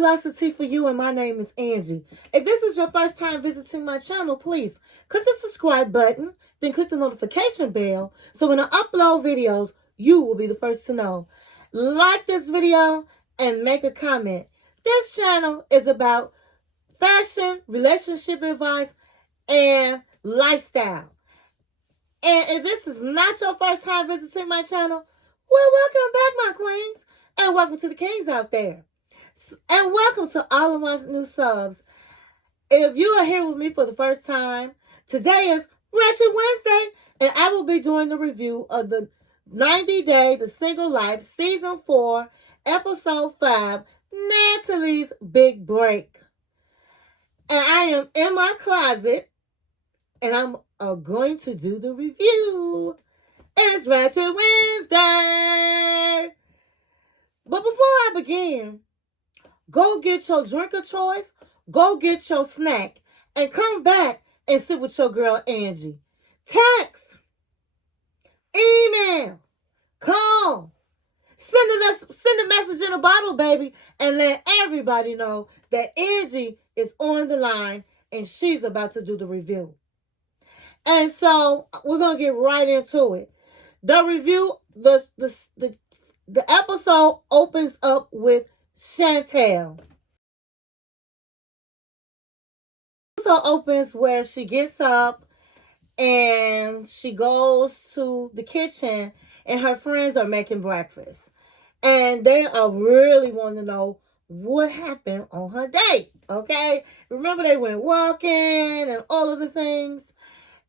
Fabulosity For You, and my name is Angie. If this is your first time visiting my channel, please click the subscribe button, then click the notification bell, so when I upload videos, you will be the first to know. Like this video and make a comment. This channel is about fashion, relationship advice, and lifestyle. And if this is not your first time visiting my channel, well, welcome back, my queens, and welcome to the kings out there. And welcome to all of my new subs. If you are here with me for the first time, today is Ratchet Wednesday, and I will be doing the review of the 90-Day The Single Life Season 4, Episode 5, Natalie's Big Break. And I am in my closet, and I'm going to do the review. It's Ratchet Wednesday. But before I begin, go get your drink of choice, go get your snack, and come back and sit with your girl Angie. Text, email, call, send a message in a bottle, baby, and let everybody know that Angie is on the line and she's about to do the review. And so we're gonna get right into it. The review, the episode opens up with Chantel. So opens where she gets up and she goes to the kitchen and her friends are making breakfast. And they are really wanting to know what happened on her date. Okay? Remember they went walking and all of the things.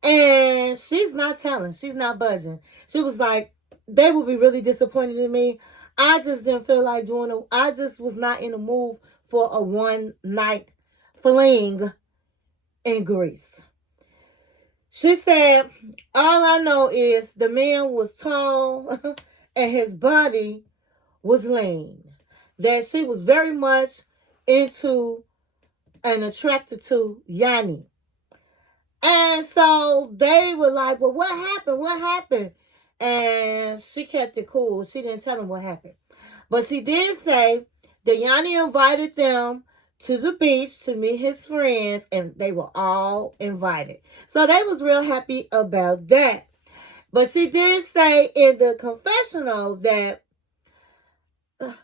And she's not telling. She's not budging. She was like, they would be really disappointed in me. I just didn't feel like I just was not in the mood for a one night fling in Greece. She said, all I know is the man was tall and his body was lean. That she was very much into and attracted to Yanni. And so they were like, well, what happened? What happened? And she kept it cool. She didn't tell him what happened. But she did say that Yanni invited them to the beach to meet his friends, and they were all invited. So they was real happy about that. But she did say in the confessional that I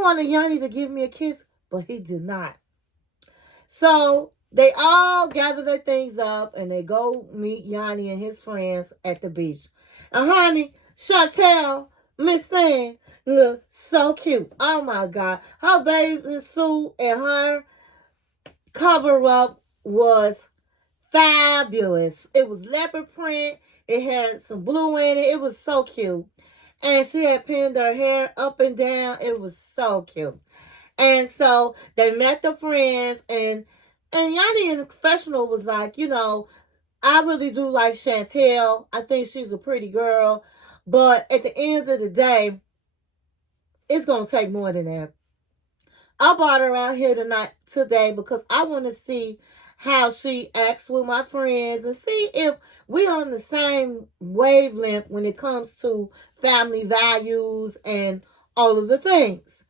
wanted Yanni to give me a kiss, but he did not. So they all gather their things up and they go meet Yanni and his friends at the beach. And honey, Chantel, Miss Thing, look so cute. Oh my God. Her bathing suit and her cover up was fabulous. It was leopard print. It had some blue in it. It was so cute. And she had pinned her hair up and down. It was so cute. And so they met the friends, and Yanni in the confessional was like, I really do like Chantel. I think she's a pretty girl. But at the end of the day, it's going to take more than that. I brought her out here today because I want to see how she acts with my friends and see if we're on the same wavelength when it comes to family values and all of the things.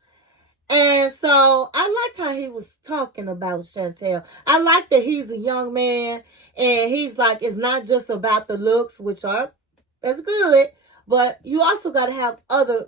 And so I liked how he was talking about Chantel. I like that he's a young man and he's like, it's not just about the looks, which are, that's good, but you also got to have other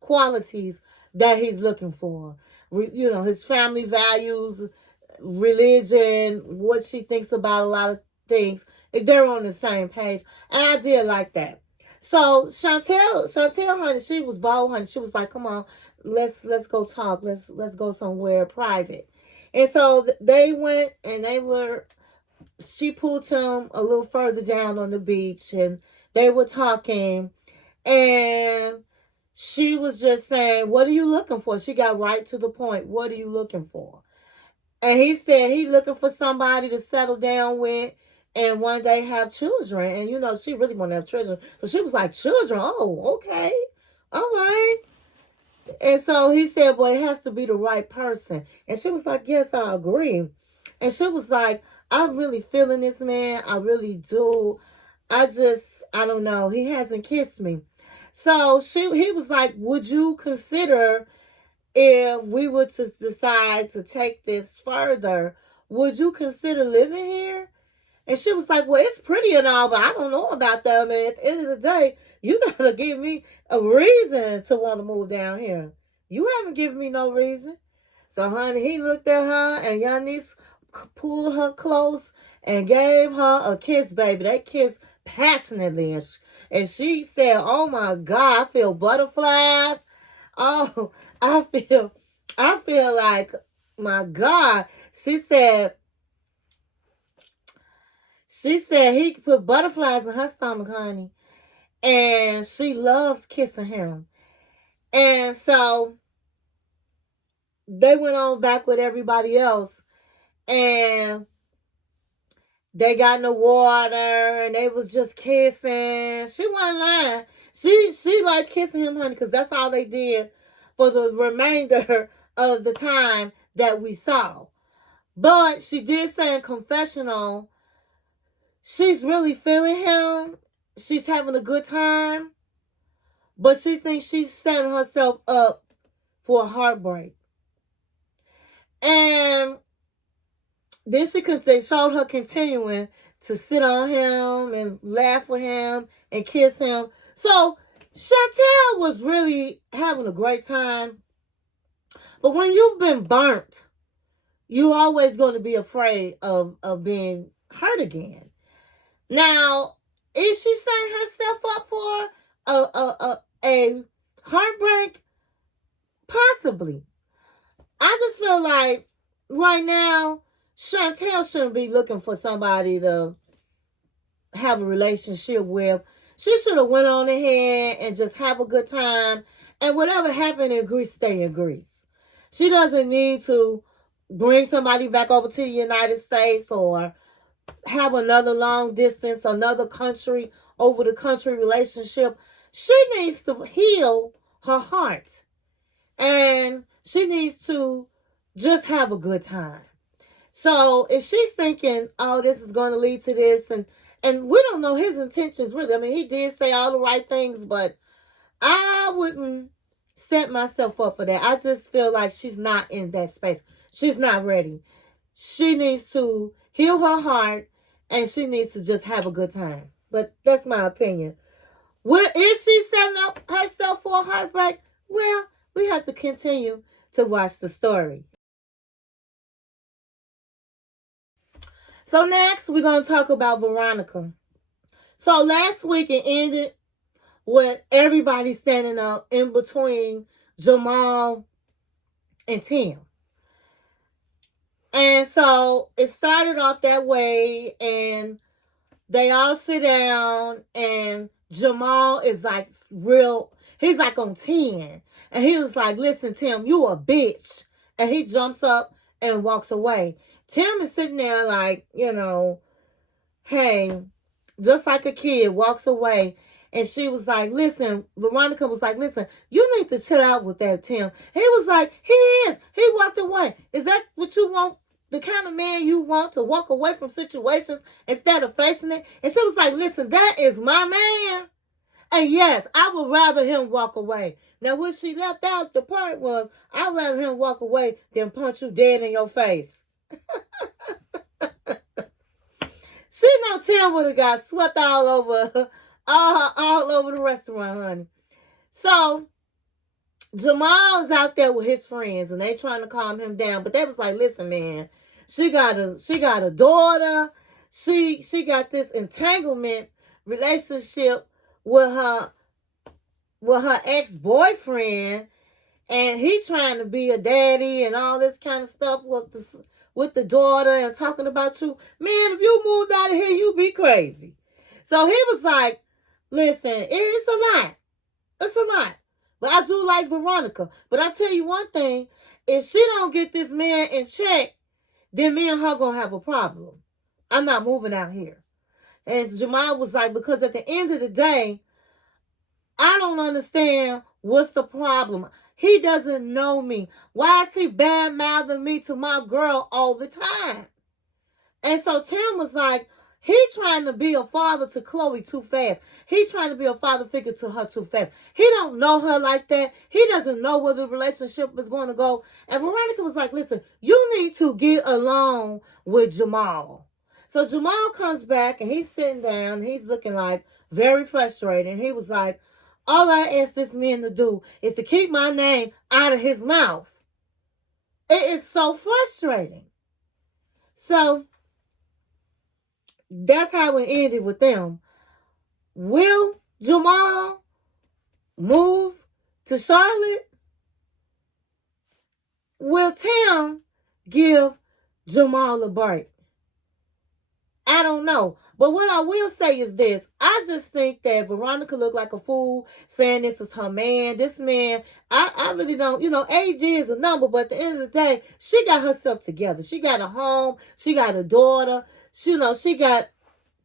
qualities that he's looking for. His family values, religion, what she thinks about a lot of things, if they're on the same page. And I did like that. So Chantel, honey, she was bold, honey. She was like, come on, let's go talk. Let's go somewhere private. And so they went and she pulled him a little further down on the beach and they were talking and she was just saying, what are you looking for? She got right to the point. What are you looking for? And he said he looking for somebody to settle down with and one day have children. And, she really want to have children. So she was like, children? Oh, okay. All right. And so he said, well, it has to be the right person. And she was like, yes, I agree. And she was like, I'm really feeling this man. I really do. I don't know. He hasn't kissed me. So he was like, would you consider if we were to decide to take this further, would you consider living here? And she was like, well, it's pretty and all, but I don't know about that. I mean, at the end of the day, you gotta give me a reason to want to move down here. You haven't given me no reason. So, honey, he looked at her, and Yanis pulled her close and gave her a kiss, baby. They kissed passionately, and she said, "Oh my God, I feel butterflies. Oh, I feel like, my God." She said he put butterflies in her stomach, honey, and she loves kissing him. And so they went on back with everybody else, and they got in the water, and they was just kissing. She wasn't lying. She liked kissing him, honey, because that's all they did for the remainder of the time that we saw. But she did say in confessional, she's really feeling him. She's having a good time. But she thinks she's setting herself up for a heartbreak. And then they showed her continuing to sit on him and laugh with him and kiss him. So Chantel was really having a great time. But when you've been burnt, you're always going to be afraid of being hurt again. Now, is she setting herself up for a heartbreak? Possibly. I just feel like right now, Chantel shouldn't be looking for somebody to have a relationship with. She should have went on ahead and just have a good time. And whatever happened in Greece, stay in Greece. She doesn't need to bring somebody back over to the United States or have another long distance, another country, over the country relationship. She needs to heal her heart. And she needs to just have a good time. So if she's thinking, oh, this is going to lead to this, and we don't know his intentions really. I mean, he did say all the right things, but I wouldn't set myself up for that. I just feel like she's not in that space. She's not ready. She needs to heal her heart, and she needs to just have a good time. But that's my opinion. Is she setting up herself for a heartbreak? Well, we have to continue to watch the story. So next, we're going to talk about Veronica. So last week it ended with everybody standing up in between Jamal and Tim. And so it started off that way, and they all sit down, and Jamal is like he's like on 10. And he was like, listen, Tim, you a bitch. And he jumps up and walks away. Tim is sitting there like, hey, just like a kid, walks away. And she was like, listen, Veronica was like, listen, you need to chill out with that, Tim. He was like, he is. He walked away. Is that what you want? The kind of man you want to walk away from situations instead of facing it? And she was like, listen, that is my man. And yes, I would rather him walk away. Now, what she left out the part was, I'd rather him walk away than punch you dead in your face. She know Tim would have got swept all over, all over the restaurant, honey. So Jamal's out there with his friends, and they trying to calm him down. But they was like, listen, man, she got a daughter. She got this entanglement relationship with her ex-boyfriend, and he trying to be a daddy and all this kind of stuff with the daughter and talking about you. Man, if you moved out of here, you be crazy. So he was like, listen, it's a lot. It's a lot. But I do like Veronica. But I tell you one thing, if she don't get this man in check, then me and her gonna have a problem. I'm not moving out here. And Jamal was like, because at the end of the day, I don't understand what's the problem. He doesn't know me. Why is he bad mouthing me to my girl all the time? And so Tim was like, He trying to be a father to Chloe too fast. He trying to be a father figure to her too fast. He don't know her like that. He doesn't know where the relationship is going to go. And Veronica was like, listen, you need to get along with Jamal. So Jamal comes back and he's sitting down. He's looking like very frustrated. And he was like, all I ask this man to do is to keep my name out of his mouth. It is so frustrating. So that's how it ended with them. Will Jamal move to Charlotte? Will Tim give Jamal a break? I don't know. But what I will say is this. I just think that Veronica looked like a fool saying this is her man. This man, I really don't, age is a number, but at the end of the day, she got herself together. She got a home. She got a daughter. She got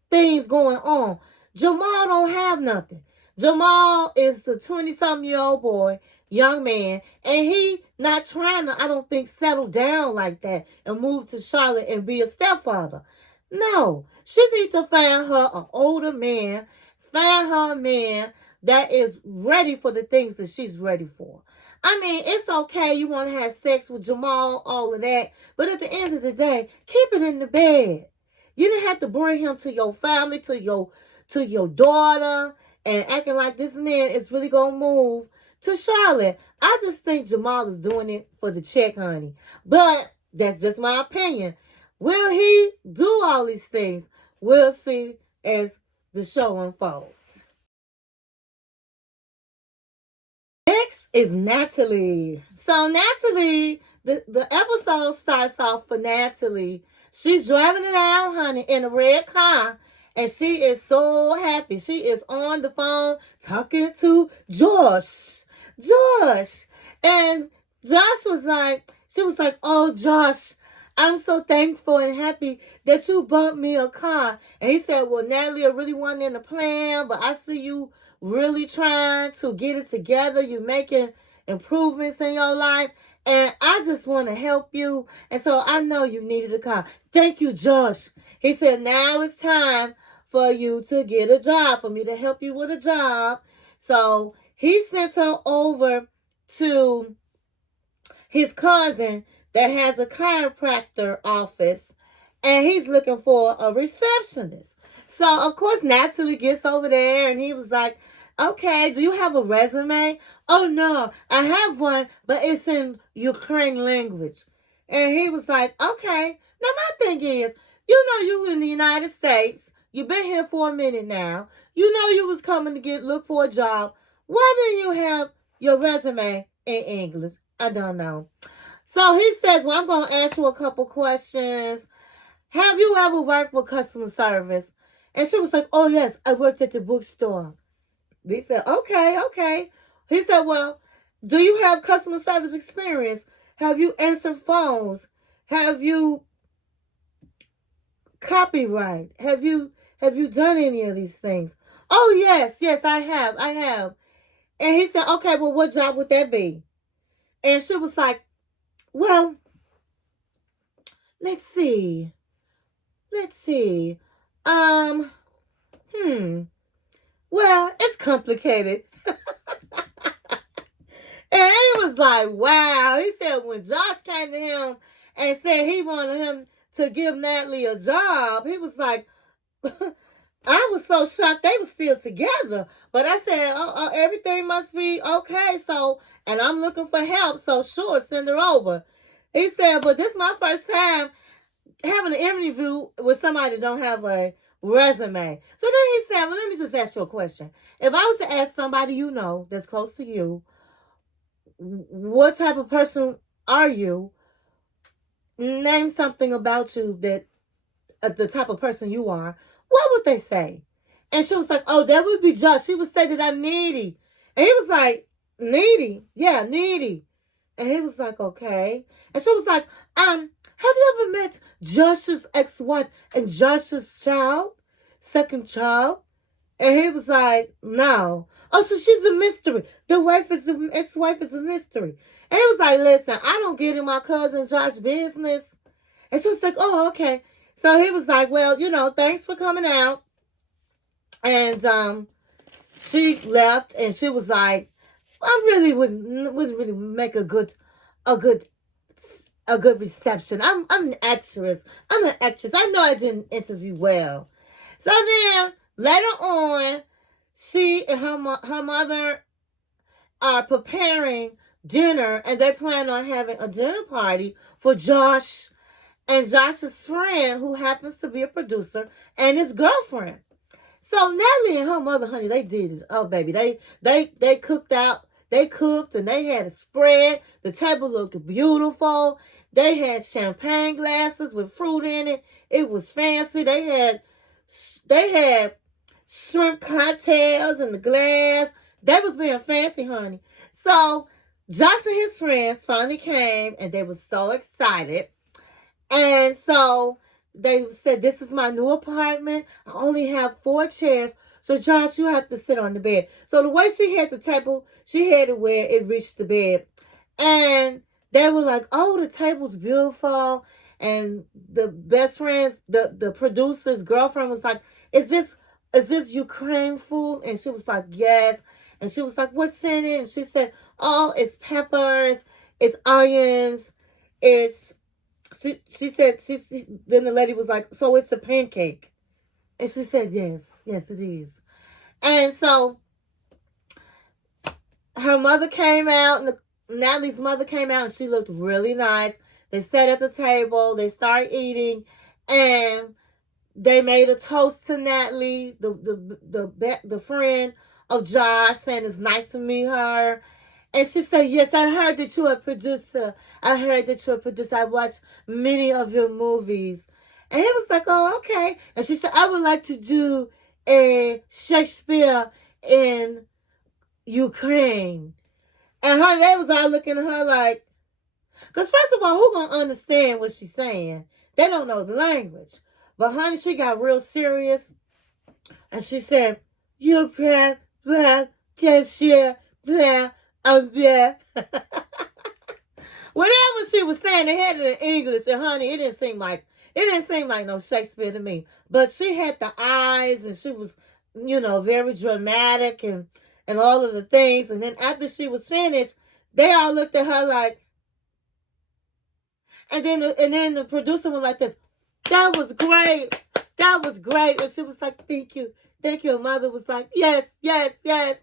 things going on. Jamal don't have nothing. Jamal is a 20-something-year-old boy, young man, and he not trying to, I don't think, settle down like that and move to Charlotte and be a stepfather. No, she needs to find her an older man, find her a man that is ready for the things that she's ready for. I mean, it's okay, you want to have sex with Jamal, all of that, but at the end of the day, keep it in the bed. You didn't have to bring him to your family, to your daughter, and acting like this man is really gonna move to Charlotte. I just think Jamal is doing it for the check, honey. But that's just my opinion. Will he do all these things? We'll see as the show unfolds. Next is Natalie. So Natalie, the episode starts off for Natalie. She's driving it down, honey, in a red car. And she is so happy. She is on the phone talking to Josh. Josh. And Josh was like, she was like, oh, Josh, I'm so thankful and happy that you bought me a car. And he said, well, Natalie, I really wasn't in the plan, but I see you really trying to get it together. You're making improvements in your life. And I just want to help you. And so I know you needed a car. Thank you, Josh. He said, now it's time for you to get a job, for me to help you with a job. So he sent her over to his cousin that has a chiropractor office, and he's looking for a receptionist. So, of course, Natalie gets over there, and he was like, okay, do you have a resume? Oh, no, I have one, but it's in Ukraine language. And he was like, okay. Now, my thing is, you in the United States. You've been here for a minute now. You know you was coming to look for a job. Why didn't you have your resume in English? I don't know. So he says, well, I'm going to ask you a couple questions. Have you ever worked with customer service? And she was like, oh, yes, I worked at the bookstore. He said, okay. He said, well, do you have customer service experience? Have you answered phones? Have you copyright? Have you done any of these things? Oh, yes, I have. And he said, okay, well, what job would that be? And she was like, well, let's see. Um, well, it's complicated. And he was like, wow. He said when Josh came to him and said he wanted him to give Natalie a job, he was like, I was so shocked they were still together. But I said, everything must be okay. So, and I'm looking for help. So sure, send her over. He said, but this is my first time having an interview with somebody that don't have a resume. So then he said, well, let me just ask you a question. If I was to ask somebody you know that's close to you, what type of person are you? Name something about you that the type of person you are. What would they say? And she was like, oh, that would be Josh. She would say that I'm needy. And he was like, needy? Yeah, needy. And he was like, okay. And she was like, have you ever met Josh's ex-wife and Josh's child? Second child? And he was like, no. Oh, so she's a mystery. The ex-wife is a mystery. And he was like, listen, I don't get in my cousin Josh's business. And she was like, oh, okay. So he was like, well, thanks for coming out. And she left, and she was like, I really wouldn't really make a good a good reception. I'm an actress. I'm an actress. I know I didn't interview well. So then later on, she and her mother are preparing dinner, and they plan on having a dinner party for Josh and Josh's friend, who happens to be a producer, and his girlfriend. So Natalie and her mother, honey, they did it. Oh, baby, they cooked out. They cooked, and they had a spread. The table looked beautiful. They had champagne glasses with fruit in it. It was fancy. They had shrimp cocktails in the glass. They was being fancy, honey. So Josh and his friends finally came, and they were so excited. And so they said, this is my new apartment. I only have 4 chairs. So, Josh, you have to sit on the bed. So, the way she had the table, she had it where it reached the bed. And they were like, oh, the table's beautiful. And the best friend's, the producer's girlfriend was like, is this Ukraine food? And she was like, yes. And she was like, what's in it? And she said, oh, it's peppers, it's onions, it's she said then the lady was like, so it's a pancake. And she said, yes it is. And so her mother came out, and Natalie's mother came out, and she looked really nice. They sat at the table, they started eating, and they made a toast to Natalie, the friend of Josh, saying it's nice to meet her. And she said, yes, I heard that you're a producer. I heard that you're a producer. I watched many of your movies. And he was like, oh, okay. And she said, I would like to do a Shakespeare in Ukraine. And they was all looking at her like, because first of all, who going to understand what she's saying? They don't know the language. But honey, she got real serious. And she said, you can't, Shakespeare, yeah. Whatever she was saying, they had it in English, and honey, it didn't seem like no Shakespeare to me. But she had the eyes, and she was, very dramatic, and all of the things. And then after she was finished, they all looked at her like, and then the producer was like this, that was great. That was great. And she was like, thank you. Thank you. Her mother was like, yes, yes, yes.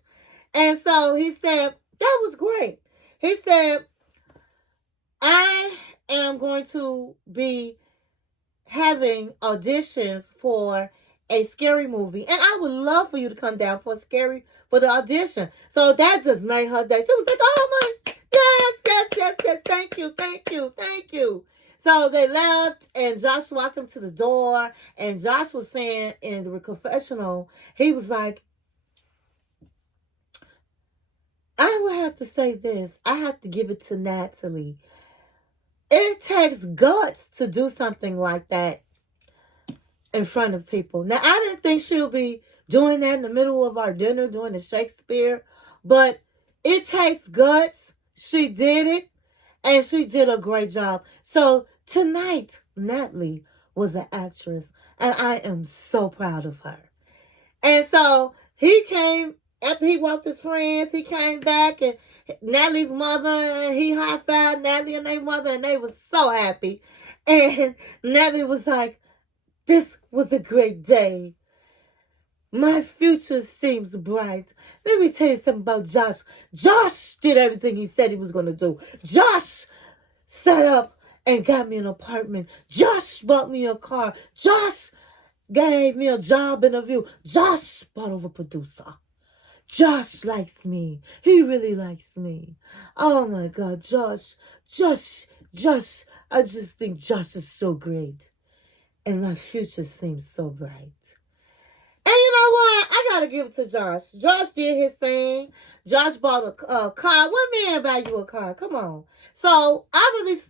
And so he said, that was great. He said, I am going to be having auditions for a scary movie, and I would love for you to come down for the audition. So that just made her day. She was like, oh my, yes, yes, yes, yes, thank you, thank you, thank you. So they left, and Josh walked them to the door, and Josh was saying in the confessional, he was like, I will have to say this. I have to give it to Natalie. It takes guts to do something like that in front of people. Now, I didn't think she'll be doing that in the middle of our dinner, doing the Shakespeare, but it takes guts. She did it, and she did a great job. So tonight, Natalie was an actress, and I am so proud of her. And so he came, after he walked his friends, he came back, and Natalie's mother, and he high-fived Natalie and their mother, and they was so happy. And Natalie was like, this was a great day. My future seems bright. Let me tell you something about Josh. Josh did everything he said he was going to do. Josh set up and got me an apartment. Josh bought me a car. Josh gave me a job interview. Josh bought over a producer. Josh likes me. He really likes me. Oh my God, Josh. I just think Josh is so great. And my future seems so bright. And you know what? I gotta give it to Josh. Josh did his thing. Josh bought a car. What man buy you a car? Come on. So I really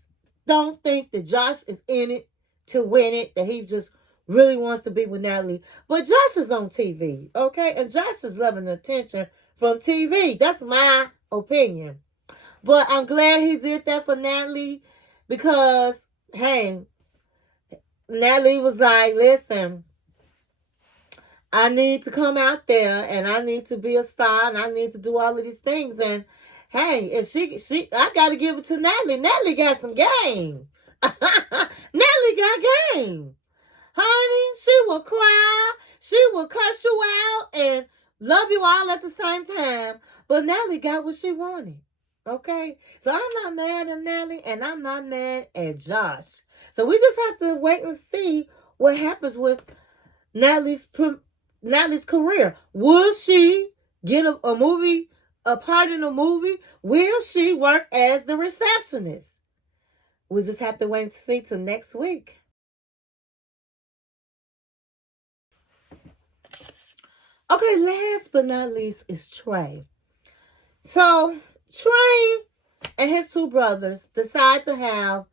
don't think that Josh is in it to win it. That he just really wants to be with Natalie. But Josh is on TV, okay? And Josh is loving the attention from TV. That's my opinion. But I'm glad he did that for Natalie because, hey, Natalie was like, listen, I need to come out there and I need to be a star and I need to do all of these things. And hey, if I gotta give it to Natalie. Natalie got some game. Natalie got game. Honey, she will cry, she will cuss you out and love you all at the same time. But Natalie got what she wanted. Okay? So I'm not mad at Natalie and I'm not mad at Josh. So we just have to wait and see what happens with Natalie's Natalie's career. Will she get a movie, a part in a movie? Will she work as the receptionist? We just have to wait and see till next week. Okay, last but not least is Trey. So Trey and his two brothers decide to have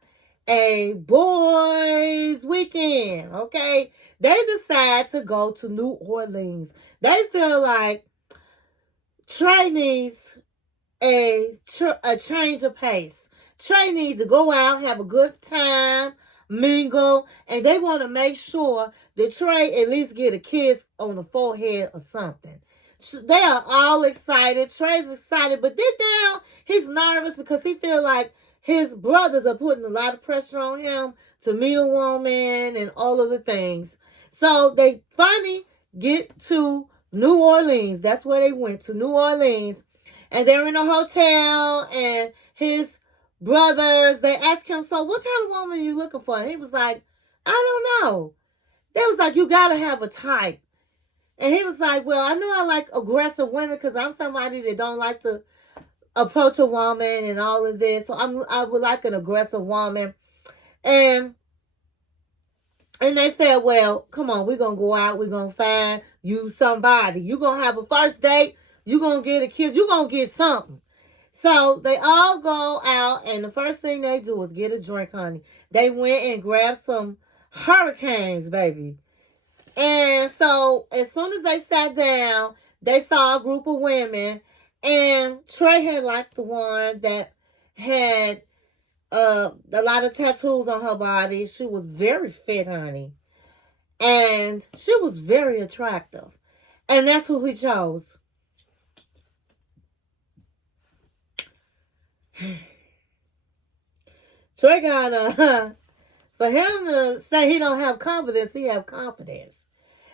a boys' weekend. Okay, they decide to go to New Orleans. They feel like Trey needs a change of pace. Trey needs to go out, have a good time, mingle, and they want to make sure that Trey at least get a kiss on the forehead or something. They are all excited. Trey's excited, but deep down, he's nervous because he feels like his brothers are putting a lot of pressure on him to meet a woman and all of the things. So they finally get to New Orleans. That's where they went, to New Orleans. And they're in a hotel, and his brothers, they ask him, so what kind of woman are you looking for? And he was like, I don't know. They was like, you got to have a type. And he was like, well, I know I like aggressive women because I'm somebody that don't like to approach a woman and all of this. So I would like an aggressive woman. And they said, well, come on, we're going to go out. We're going to find you somebody. You're going to have a first date. You're going to get a kiss. You're going to get something. So they all go out, and the first thing they do is get a drink, honey. They went and grabbed some hurricanes, baby. And so as soon as they sat down, they saw a group of women, and Trey had liked the one that had a lot of tattoos on her body. She was very fit, honey. And she was very attractive. And that's who he chose. Trey got for him to say he don't have confidence, he have confidence.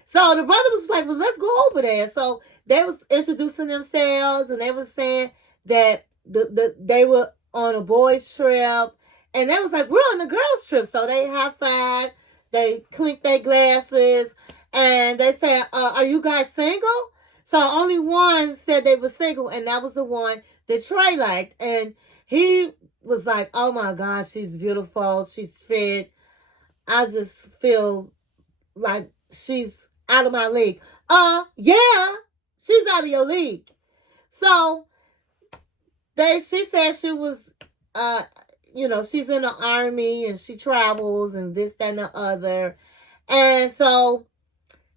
So the brother was like, well, let's go over there. So they was introducing themselves, and they was saying that they were on a boys trip. And they was like, we're on a girls trip. So they high-fived, they clinked their glasses, and they said, are you guys single? So only one said they were single, and that was the one that Trey liked. And he was like, oh my God, she's beautiful, she's fit. I just feel like she's out of my league. Yeah, she's out of your league. So she said she was she's in the army and she travels and this, that, and the other. And so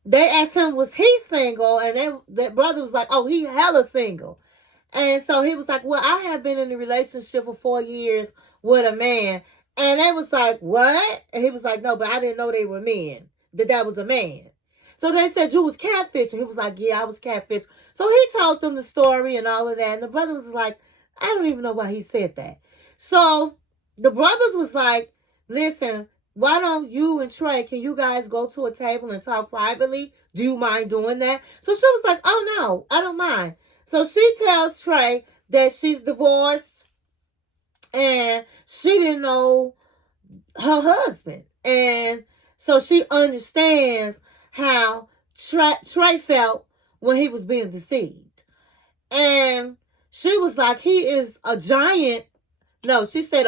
they asked him, was he single? And that brother was like, oh, he hella single. And so he was like, well, I have been in a relationship for 4 years with a man. And they was like, what? And he was like, no, but I didn't know they were men, that was a man. So they said, you was catfish. And he was like, yeah, I was catfish. So he told them the story and all of that. And the brother was like, I don't even know why he said that. So the brothers was like, listen, why don't you and Trey, can you guys go to a table and talk privately? Do you mind doing that? So she was like, oh, no, I don't mind. So she tells Trey that she's divorced and she didn't know her husband. And so she understands how Trey felt when he was being deceived. And she was like, he is a giant. No, she said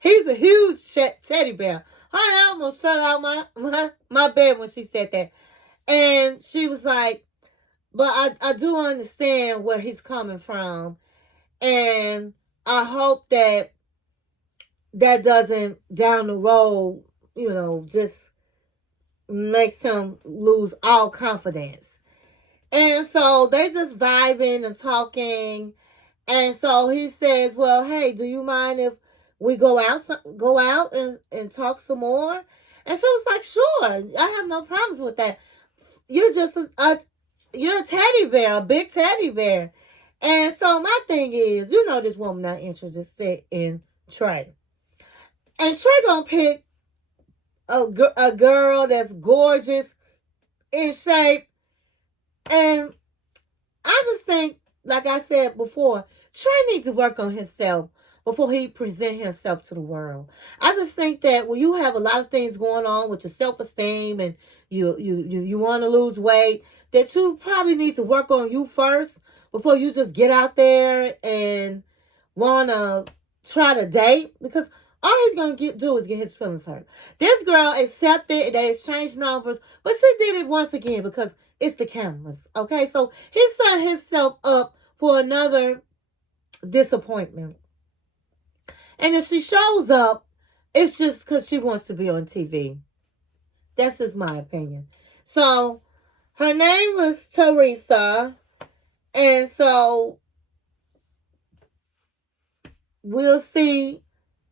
he's a huge teddy bear. I almost fell out my bed when she said that. And she was like, but I do understand where he's coming from. And I hope that doesn't down the road, just makes him lose all confidence. And so they just vibing and talking. And so he says, well, hey, do you mind if we go out and talk some more? And she was like, sure, I have no problems with that. You're just you're a teddy bear, a big teddy bear. And so my thing is, this woman not interested in Trey. And Trey gonna pick a girl that's gorgeous, in shape. And I just think, like I said before, Trey needs to work on himself before he present himself to the world. I just think that when you have a lot of things going on with your self-esteem and you want to lose weight, that you probably need to work on you first before you just get out there and want to try to date, because all he's going to do is get his feelings hurt. This girl accepted, they exchanged numbers, but she did it once again because it's the cameras. Okay, so he set himself up for another disappointment. And if she shows up, it's just because she wants to be on TV. That's just my opinion. So her name was Teresa. And so we'll see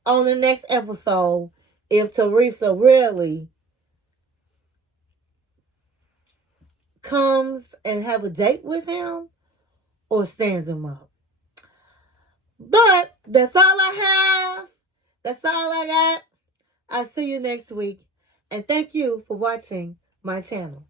on the next episode if Teresa really comes and have a date with him or stands him up. But that's all I have. That's all I got. I'll see you next week. And thank you for watching my channel.